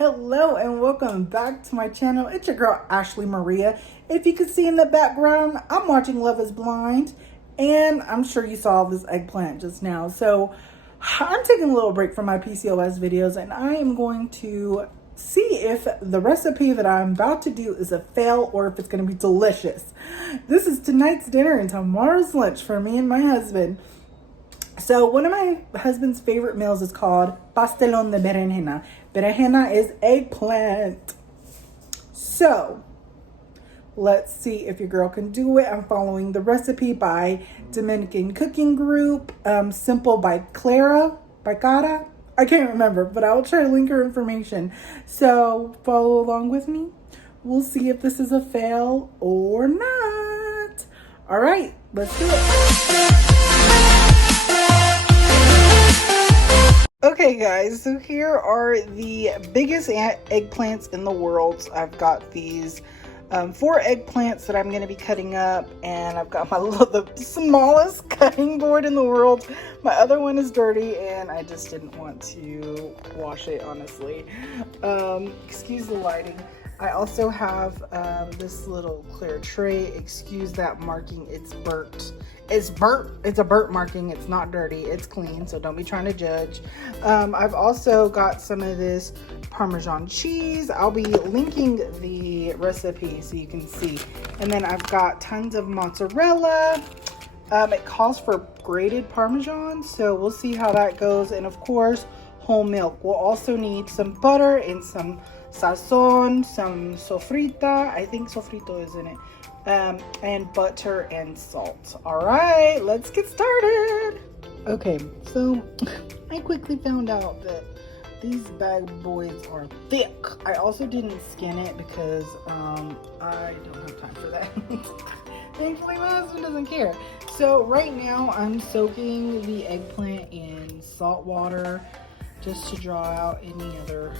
Hello and welcome back to my channel. It's your girl Ashley Maria. If you can see in the background, I'm watching Love is Blind, and I'm sure you saw this eggplant just now. So I'm taking a little break from my PCOS videos, and I am going to see if the recipe that I'm about to do is a fail or if it's going to be delicious. This is tonight's dinner and tomorrow's lunch for me and my husband. So one of my husband's favorite meals is called Pastelón de Berenjena. Berenjena is eggplant. So let's see if your girl can do it. I'm following the recipe by Dominican Cooking Group, Simple by Cara. I can't remember, but I'll try to link her information. So follow along with me. We'll see if this is a fail or not. All right, let's do it. Okay guys, so here are the biggest eggplants in the world. I've got these 4 eggplants that I'm going to be cutting up, and I've got the smallest cutting board in the world. My other one is dirty and I just didn't want to wash it, honestly. Excuse the lighting. I also have this little clear tray. Excuse that marking, it's burnt. It's burnt. It's a burnt marking. It's not dirty. It's clean, so don't be trying to judge. I've also got some of this Parmesan cheese. I'll be linking the recipe so you can see. And then I've got tons of mozzarella. It calls for grated Parmesan, so we'll see how that goes. And of course, whole milk. We'll also need some butter and some sazon, some sofrita. I think sofrito is in it. And butter and salt. All right, let's get started. Okay, so I quickly found out that these bad boys are thick. I also didn't skin it because I don't have time for that. Thankfully my husband doesn't care. So right now I'm soaking the eggplant in salt water just to draw out any other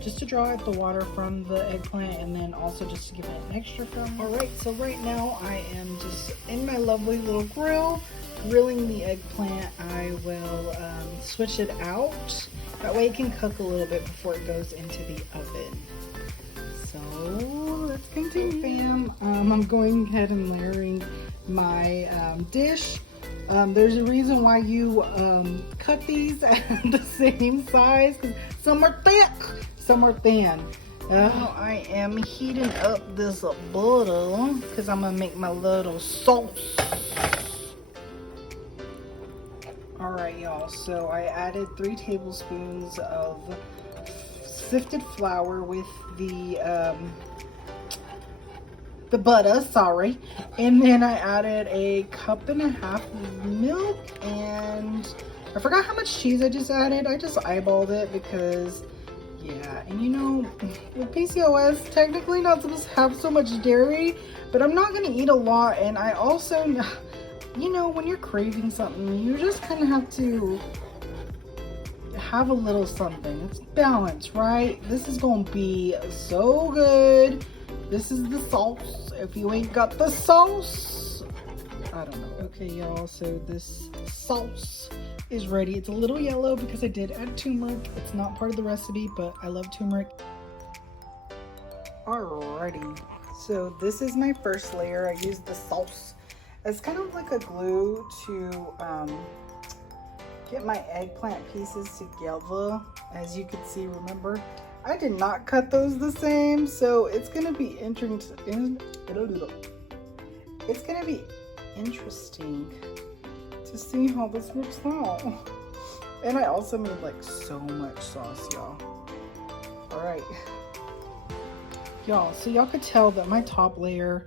just to draw out the water from the eggplant, and then also just to give it an extra film. Alright, so right now I am just in my lovely little grill grilling the eggplant. I will switch it out. That way it can cook a little bit before it goes into the oven. So let's continue, fam. I'm going ahead and layering my dish. There's a reason why you cut these at the same size, because some are thick, some are thin. I am heating up this butter because I'm gonna make my little sauce. Alright y'all, so I added 3 tablespoons of sifted flour with the butter, sorry, and then I added a 1.5 cups of milk, and I forgot how much cheese I just added. I just eyeballed it because, yeah, and you know, with PCOS, technically not supposed to have so much dairy, but I'm not gonna eat a lot, and I also, you know, when you're craving something, you just kind of have to have a little something. It's balanced, right? This is gonna be so good. This is the sauce. If you ain't got the sauce, I don't know. Okay, y'all, so this sauce is ready. It's a little yellow because I did add turmeric. It's not part of the recipe, but I love turmeric. Alrighty, so this is my first layer. I used the sauce as kind of like a glue to get my eggplant pieces together. As you can see, remember, I did not cut those the same, so it's gonna be interesting. It's gonna be interesting to see how this works out. And I also made like so much sauce, y'all. All right, y'all. So y'all could tell that my top layer,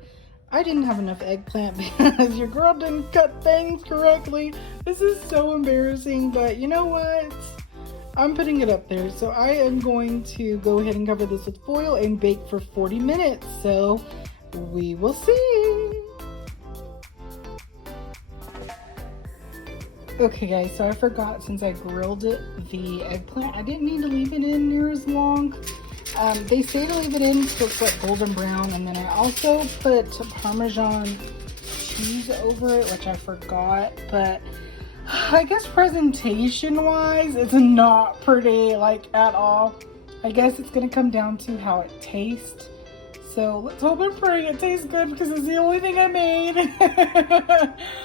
I didn't have enough eggplant because your girl didn't cut things correctly. This is so embarrassing, but you know what? I'm putting it up there. So I am going to go ahead and cover this with foil and bake for 40 minutes. So we will see. Okay guys, so I forgot, since I grilled it, the eggplant, I didn't need to leave it in near as long. They say to leave it in so it's like golden brown, and then I also put Parmesan cheese over it, which I forgot, but I guess presentation wise, it's not pretty, like, at all. I guess it's gonna come down to how it tastes. So let's hope and pray it tastes good because it's the only thing I made.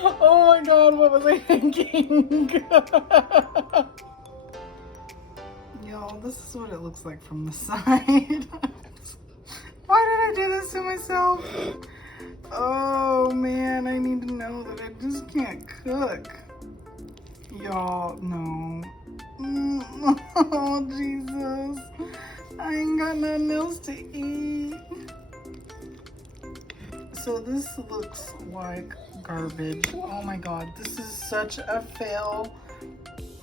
Oh my god, what was I thinking? Y'all, this is what it looks like from the side. Why did I do this to myself? Oh man, I need to know that I just can't cook. Y'all, no. Oh, Jesus. I ain't got nothing else to eat. So this looks like garbage. Oh my god, this is such a fail.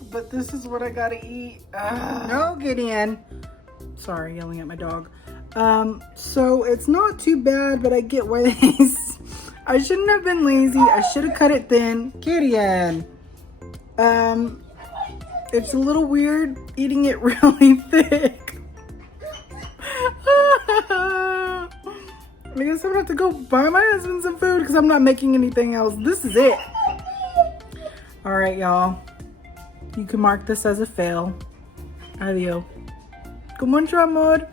But this is what I gotta eat. No, Gideon. Sorry, yelling at my dog. So it's not too bad, but I get why I shouldn't have been lazy. I should have cut it thin. Gideon. It's a little weird eating it really thick. I guess I'm gonna have to go buy my husband some food because I'm not making anything else. This is it. All right, y'all. You can mark this as a fail. Adios. Come on, amor.